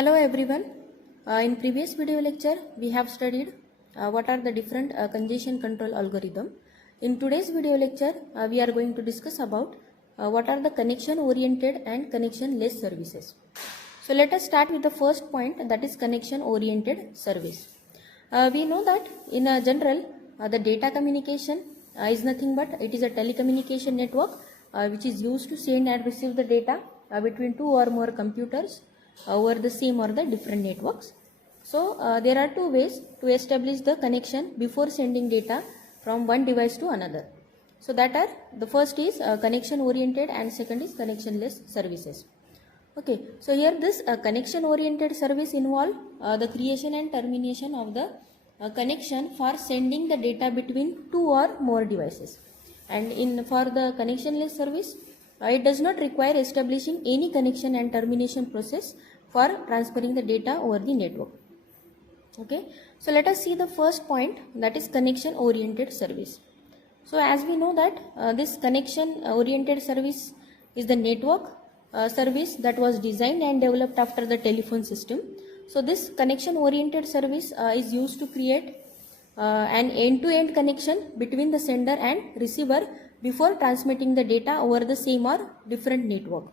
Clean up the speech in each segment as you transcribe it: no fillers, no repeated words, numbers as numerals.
Hello everyone. In previous video lecture, we have studied what are the different congestion control algorithm. In today's video lecture, we are going to discuss about what are the connection oriented and connection less services. So let us start with the first point, that is connection oriented service. We know that in general, the data communication is nothing but it is a telecommunication network which is used to send and receive the data between two or more computers over the same or the different networks. So there are two ways to establish the connection before sending data from one device to another. So that are, the first is connection oriented and second is connectionless services. Okay, so here this connection oriented service involve the creation and termination of the connection for sending the data between two or more devices. And for the connectionless service, it does not require establishing any connection and termination process for transferring the data over the network. Okay, so let us see the first point, that is connection oriented service. So as we know that this connection oriented service is the network service that was designed and developed after the telephone system. So this connection oriented service is used to create an end-to-end connection between the sender and receiver before transmitting the data over the same or different network.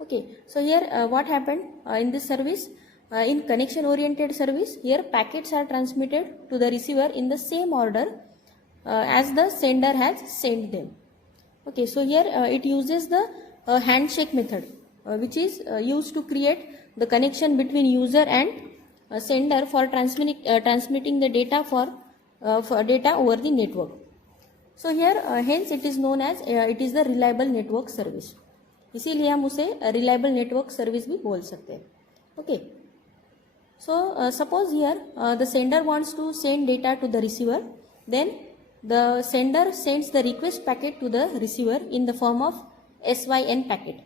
Okay, so here what happened in this service, in connection oriented service, here packets are transmitted to the receiver in the same order as the sender has sent them. Okay, so here it uses the handshake method which is used to create the connection between user and sender for transmitting the data for data over the network. So here hence it is known as it is the reliable network service. इसीलिए हम उसे reliable network service भी बोल सकते हैं. Okay. So suppose here the sender wants to send data to the receiver, then the sender sends the request packet to the receiver in the form of SYN packet.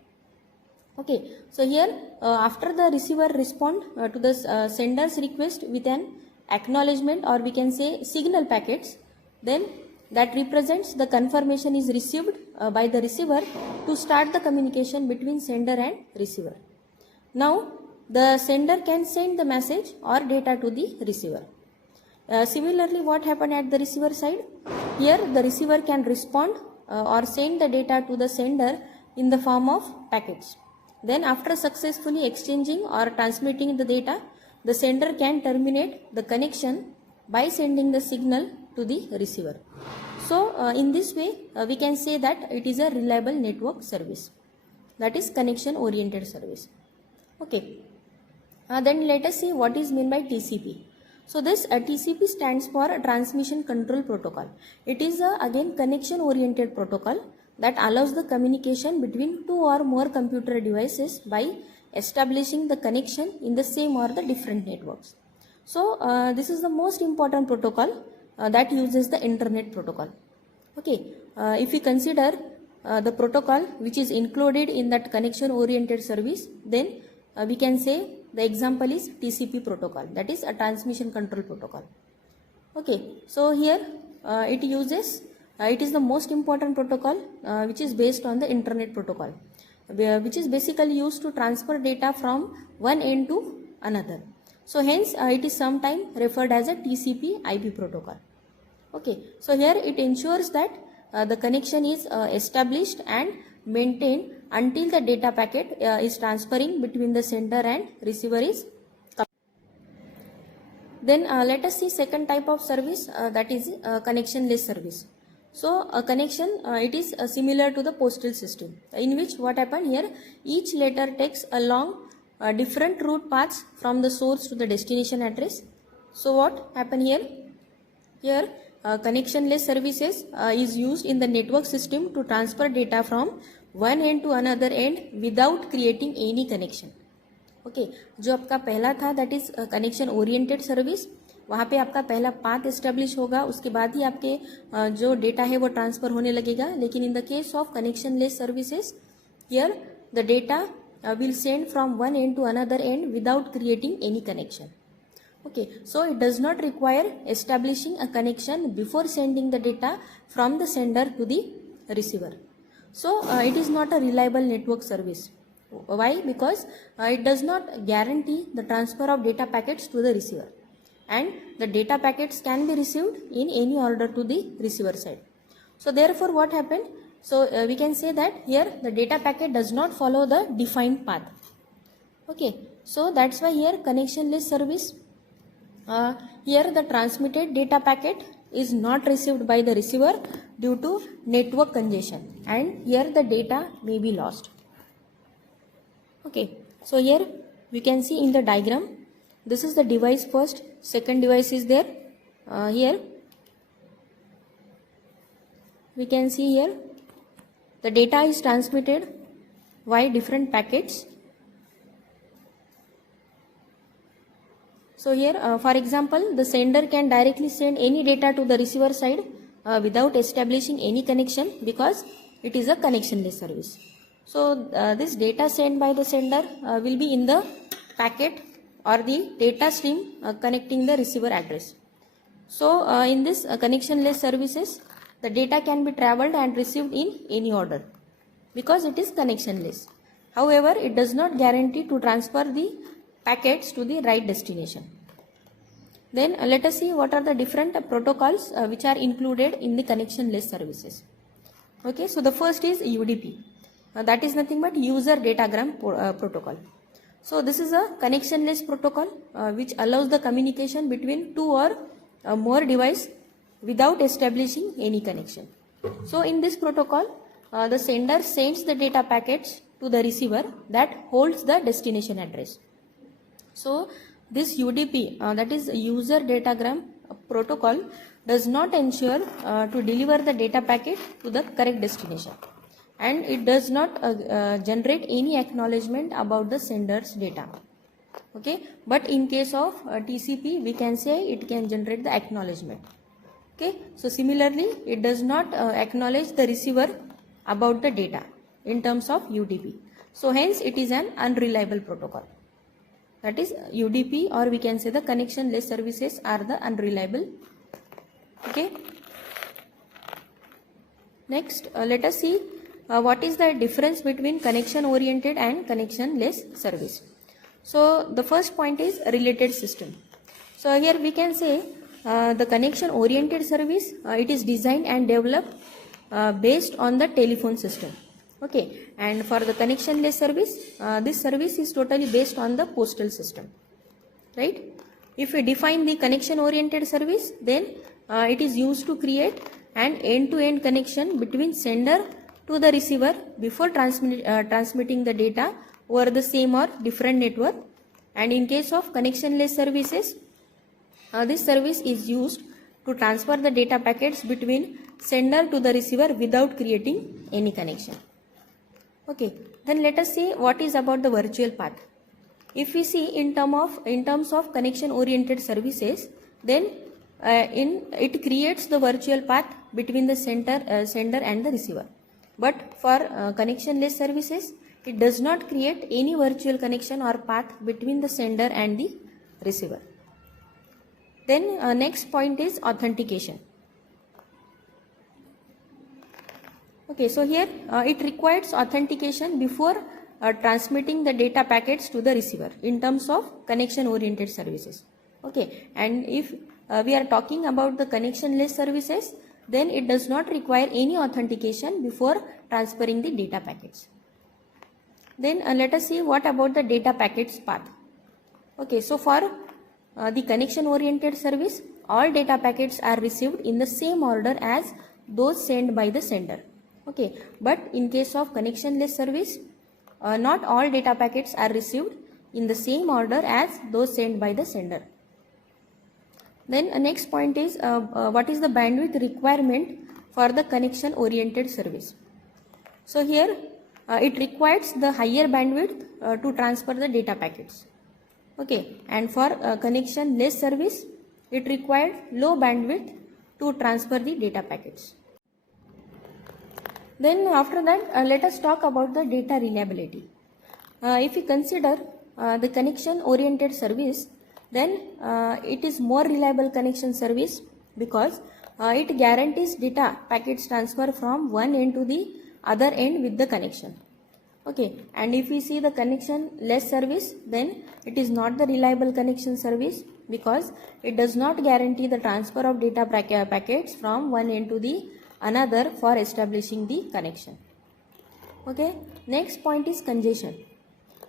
Okay, so here after the receiver respond to the sender's request with an acknowledgement, or we can say signal packets, then that represents the confirmation is received by the receiver to start the communication between sender and receiver. Now the sender can send the message or data to the receiver. Similarly, what happened at the receiver side? Here the receiver can respond or send the data to the sender in the form of packets. Then after successfully exchanging or transmitting the data, the sender can terminate the connection by sending the signal to the receiver. So in this way we can say that it is a reliable network service, that is connection oriented service. Okay, then let us see what is meant by TCP. So this TCP stands for Transmission Control Protocol. It is again connection oriented protocol that allows the communication between two or more computer devices by establishing the connection in the same or the different networks. So this is the most important protocol that uses the internet protocol. Okay, if we consider the protocol which is included in that connection oriented service, then we can say the example is TCP protocol, that is a transmission control protocol. Okay, so here it uses it is the most important protocol which is based on the internet protocol, which is basically used to transfer data from one end to another. So hence it is sometimes referred as a TCP IP protocol. Okay, so here it ensures that the connection is established and maintained until the data packet is transferring between the sender and receiver is. Then let us see second type of service, that is connectionless service. So a connection it is similar to the postal system, in which what happened here, each letter takes along different route paths from the source to the destination address. So what happened here? Here connectionless services is used in the network system to transfer data from one end to another end without creating any connection. Okay, जो आपका पहला था that is connection oriented service, वहाँ पे आपका पहला path establish होगा, उसके बाद ही आपके जो डेटा है वो ट्रांसफ़र होने लगेगा. लेकिन in the case of connectionless services, here the data will send from one end to another end without creating any connection. Okay, so it does not require establishing a connection before sending the data from the sender to the receiver. So it is not a reliable network service. Why? Because it does not guarantee the transfer of data packets to the receiver, and the data packets can be received in any order to the receiver side. So therefore what happened? So we can say that here the data packet does not follow the defined path. Okay, so that's why here connectionless service, here the transmitted data packet is not received by the receiver due to network congestion, and here the data may be lost. Okay, so here we can see in the diagram, this is the device first, second device is there. Here we can see here the data is transmitted via different packets. So here for example, the sender can directly send any data to the receiver side without establishing any connection, because it is a connectionless service. So this data sent by the sender will be in the packet or the data stream connecting the receiver address. So in this connectionless services, the data can be traveled and received in any order because it is connectionless. However, it does not guarantee to transfer the packets to the right destination. Then let us see what are the different protocols which are included in the connectionless services. Okay, so the first is UDP. That is nothing but user datagram protocol. So this is a connectionless protocol which allows the communication between two or more devices without establishing any connection. So in this protocol, the sender sends the data packets to the receiver that holds the destination address. So this UDP, that is user datagram protocol, does not ensure to deliver the data packet to the correct destination, and it does not generate any acknowledgement about the sender's data. Okay, but in case of TCP, we can say it can generate the acknowledgement. Okay, so similarly, it does not acknowledge the receiver about the data in terms of UDP. So hence it is an unreliable protocol. That is UDP, or we can say the connectionless services are the unreliable. Okay. Next, let us see what is the difference between connection oriented and connectionless service. So the first point is related system. So here we can say the connection oriented service, it is designed and developed based on the telephone system. Okay, and for the connectionless service, this service is totally based on the postal system, right? If we define the connection oriented service, then it is used to create an end-to-end connection between sender to the receiver before transmitting the data over the same or different network. And in case of connectionless services, this service is used to transfer the data packets between sender to the receiver without creating any connection. Okay, then let us see what is about the virtual path. If we see in terms of connection oriented services, then it creates the virtual path between the sender and the receiver. But for connectionless services, it does not create any virtual connection or path between the sender and the receiver. Then next point is authentication. Okay, so here it requires authentication before transmitting the data packets to the receiver in terms of connection oriented services. Okay, and if we are talking about the connectionless services, then it does not require any authentication before transferring the data packets. Then let us see what about the data packets path. Okay, so for the connection oriented service, all data packets are received in the same order as those sent by the sender. Okay, but in case of connectionless service, not all data packets are received in the same order as those sent by the sender. Then next point is what is the bandwidth requirement for the connection oriented service. So here it requires the higher bandwidth to transfer the data packets. Okay, and for connectionless service, it required low bandwidth to transfer the data packets. Then after that, let us talk about the data reliability. If we consider the connection oriented service, then it is more reliable connection service because it guarantees data packets transfer from one end to the other end with the connection. Okay, and if we see the connection less service, then it is not the reliable connection service because it does not guarantee the transfer of data packets from one end to the another for establishing the connection. Okay, next point is congestion.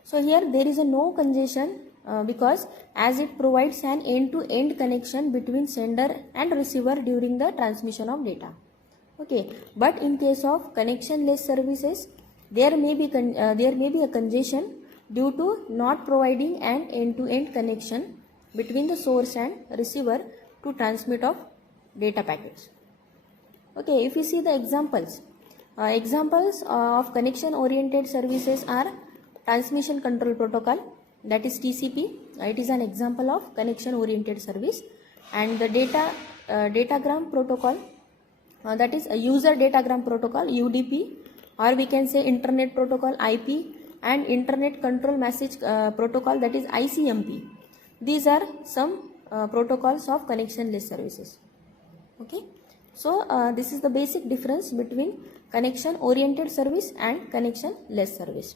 So here there is a no congestion because as it provides an end-to-end connection between sender and receiver during the transmission of data. Okay, but in case of connectionless services, there may be a congestion due to not providing an end-to-end connection between the source and receiver to transmit of data packets. Okay, if you see the examples of connection oriented services are transmission control protocol, that is TCP. It is an example of connection oriented service, and the datagram protocol, that is a user datagram protocol, UDP, or we can say internet protocol, IP, and internet control message protocol, that is ICMP. These are some protocols of connectionless services. Okay, so this is the basic difference between connection oriented service and connectionless service.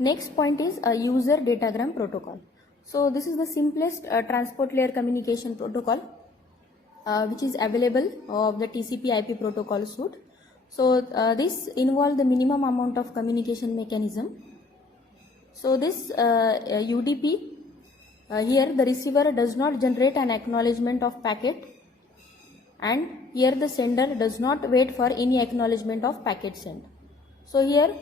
Next point is a user datagram protocol. So this is the simplest transport layer communication protocol which is available of the TCP IP protocol suite. So this involves the minimum amount of communication mechanism. So this UDP, here the receiver does not generate an acknowledgement of packet, and here the sender does not wait for any acknowledgement of packet sent. So here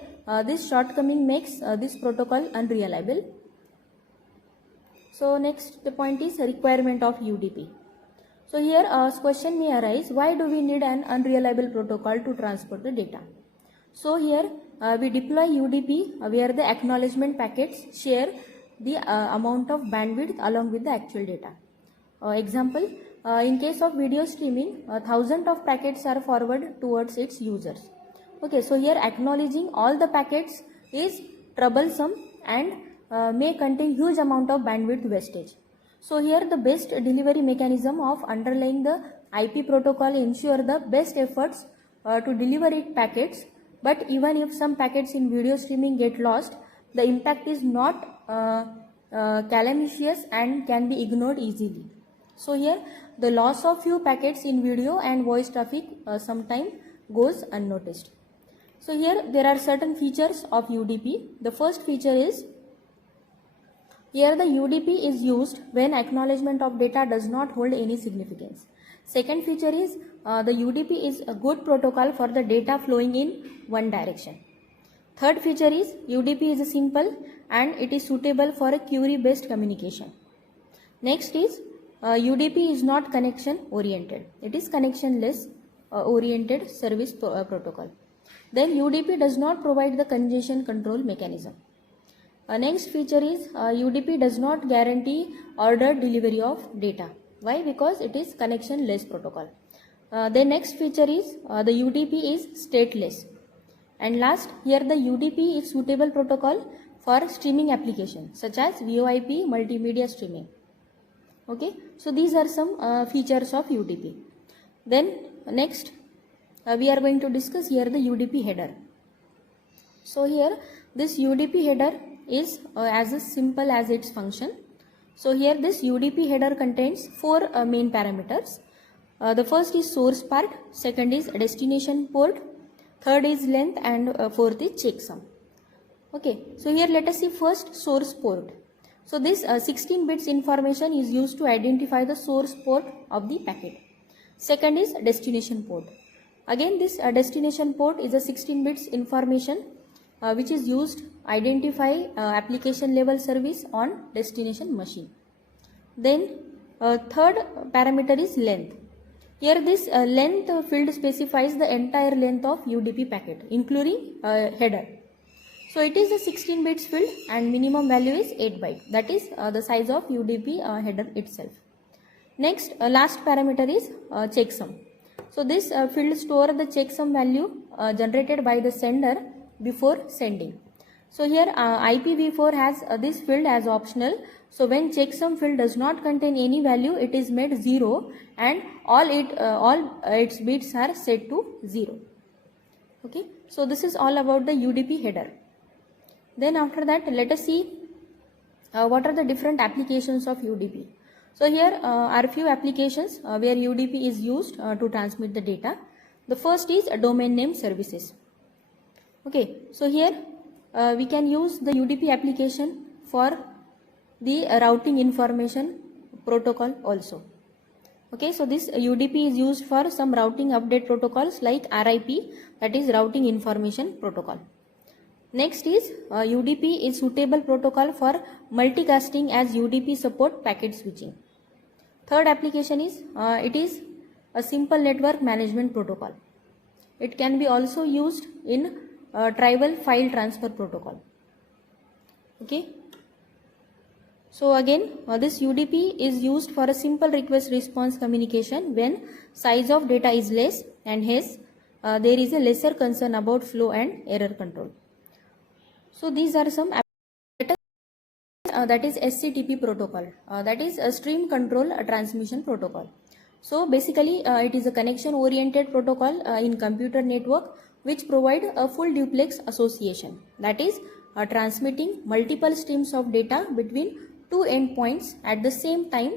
this shortcoming makes this protocol unreliable. So next point is requirement of UDP. So here a question may arise, why do we need an unreliable protocol to transport the data? So here we deploy UDP where the acknowledgement packets share the amount of bandwidth along with the actual data. Example, in case of video streaming, thousands of packets are forwarded towards its users. Okay, so here acknowledging all the packets is troublesome and may contain huge amount of bandwidth wastage. So here the best delivery mechanism of underlying the IP protocol ensure the best efforts to deliver it packets, but even if some packets in video streaming get lost, the impact is not calamitous and can be ignored easily. So here the loss of few packets in video and voice traffic sometimes goes unnoticed. So here there are certain features of UDP. The first feature is, here the UDP is used when acknowledgement of data does not hold any significance. Second feature is the UDP is a good protocol for the data flowing in one direction. Third feature is UDP is simple and it is suitable for a query based communication. Next is UDP is not connection oriented. It is connectionless oriented service protocol. Then UDP does not provide the congestion control mechanism. Next feature is UDP does not guarantee ordered delivery of data. Why? Because it is connectionless protocol. The next feature is the UDP is stateless. And last, here the UDP is suitable protocol for streaming applications such as VoIP multimedia streaming. Okay, so these are some features of UDP. Then next we are going to discuss here the UDP header. So here this UDP header is as simple as its function. So here this UDP header contains four main parameters. The first is source part, second is destination port, third is length, and fourth is checksum. Okay, so here let us see first source port. So this 16 bits information is used to identify the source port of the packet. Second is destination port. Again this destination port is a 16 bits information which is used to identify application level service on destination machine. Then third parameter is length. Here this length field specifies the entire length of UDP packet including header. So it is a 16 bits field and minimum value is 8 byte, that is the size of UDP header itself. Next last parameter is checksum. So this field store the checksum value generated by the sender before sending. So here IPv4 has this field as optional. So when checksum field does not contain any value, it is made 0 and all its bits are set to 0. Okay. So this is all about the UDP header. Then after that, let us see what are the different applications of UDP. So here are few applications where UDP is used to transmit the data. The first is domain name services. Okay, so here we can use the UDP application for the routing information protocol also. Okay, so this UDP is used for some routing update protocols like RIP, that is routing information protocol. Next is UDP is suitable protocol for multicasting as UDP support packet switching. Third application is it is a simple network management protocol. It can be also used in tribal file transfer protocol. Okay. So again this UDP is used for a simple request response communication when size of data is less and hence there is a lesser concern about flow and error control. So these are some that is SCTP protocol, that is a stream control transmission protocol. So basically it is a connection oriented protocol in computer network which provide a full duplex association, that is transmitting multiple streams of data between two endpoints at the same time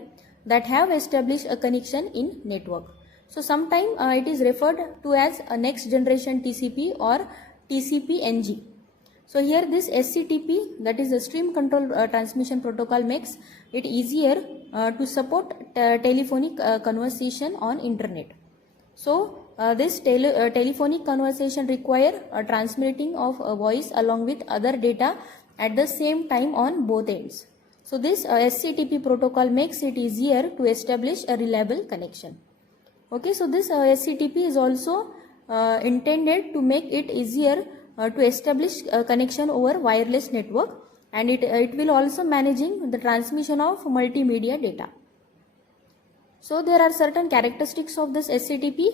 that have established a connection in network. So sometimes it is referred to as a next generation TCP or TCP-NG. So here this SCTP, that is a stream control transmission protocol, makes it easier to support telephonic conversation on internet. So this telephonic conversation require transmitting of a voice along with other data at the same time on both ends. So this SCTP protocol makes it easier to establish a reliable connection. Okay, so this SCTP is also intended to make it easier to establish a connection over wireless network, and it will also managing the transmission of multimedia data. So there are certain characteristics of this SCTP.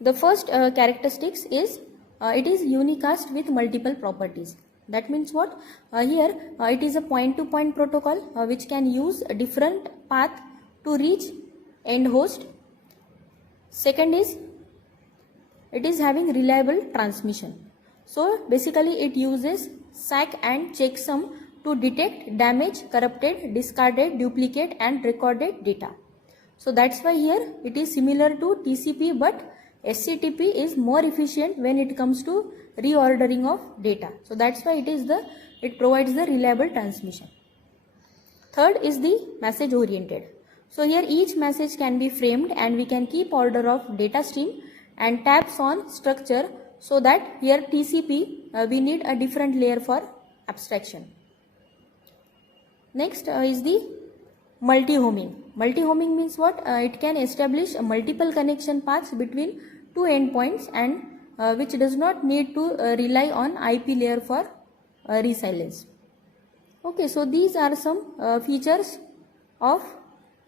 The first characteristics is it is unicast with multiple properties. That means what? Here it is a point-to-point protocol which can use a different path to reach end host. Second is it is having reliable transmission. So basically it uses SAC and checksum to detect damaged, corrupted, discarded, duplicate and recorded data. So that's why here it is similar to TCP, but SCTP is more efficient when it comes to reordering of data. So that's why it provides the reliable transmission. Third is the message oriented. So here each message can be framed and we can keep order of data stream and tabs on structure, so that here TCP we need a different layer for abstraction. Next is the multi-homing. Multi-homing means what? It can establish multiple connection paths between two endpoints and which does not need to rely on IP layer for resilience. Okay, so these are some features of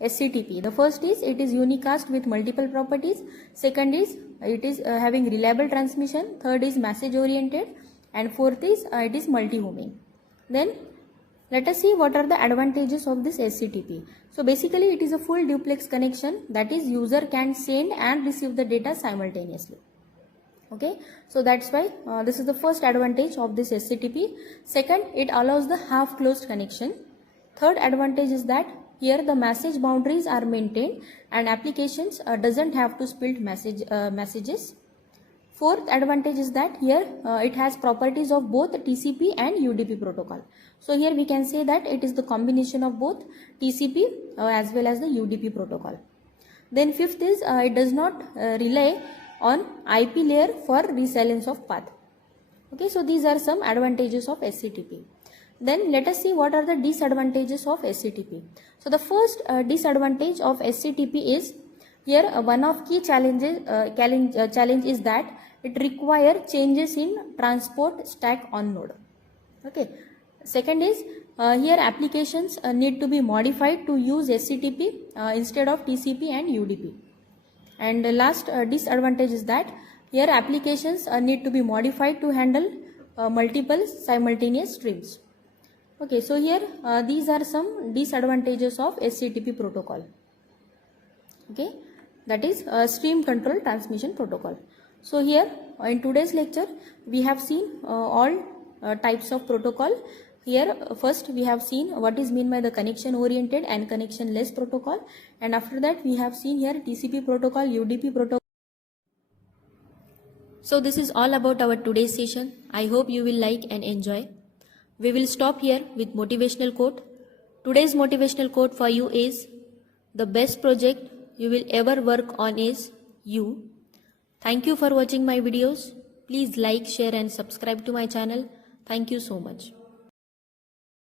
SCTP. The first is it is unicast with multiple properties. Second is it is having reliable transmission. Third is message oriented, and fourth is it is multi-homing. Then let us see what are the advantages of this SCTP. So basically it is a full duplex connection, that is user can send and receive the data simultaneously. Okay, so that's why this is the first advantage of this SCTP. Second, it allows the half closed connection. Third advantage is that here the message boundaries are maintained and applications doesn't have to split messages. Fourth advantage is that here it has properties of both TCP and UDP protocol. So here we can say that it is the combination of both TCP as well as the UDP protocol. Then fifth is it does not rely on IP layer for resilience of path. Okay, so these are some advantages of SCTP. Then let us see what are the disadvantages of SCTP. So the first disadvantage of SCTP is here one of key challenge is that it requires changes in transport stack on node. Okay. Second is here applications need to be modified to use SCTP instead of TCP and UDP. And the last disadvantage is that here applications need to be modified to handle multiple simultaneous streams. Okay, so here these are some disadvantages of SCTP protocol. Okay, that is stream control transmission protocol. So here in today's lecture we have seen all types of protocol. Here first we have seen what is meant by the connection oriented and connection less protocol, and after that we have seen here TCP protocol, UDP protocol. So this is all about our today's session. I hope you will like and enjoy. We will stop here with motivational quote. Today's motivational quote for you is, the best project you will ever work on is you. Thank you for watching my videos. Please like, share and subscribe to my channel. Thank you so much.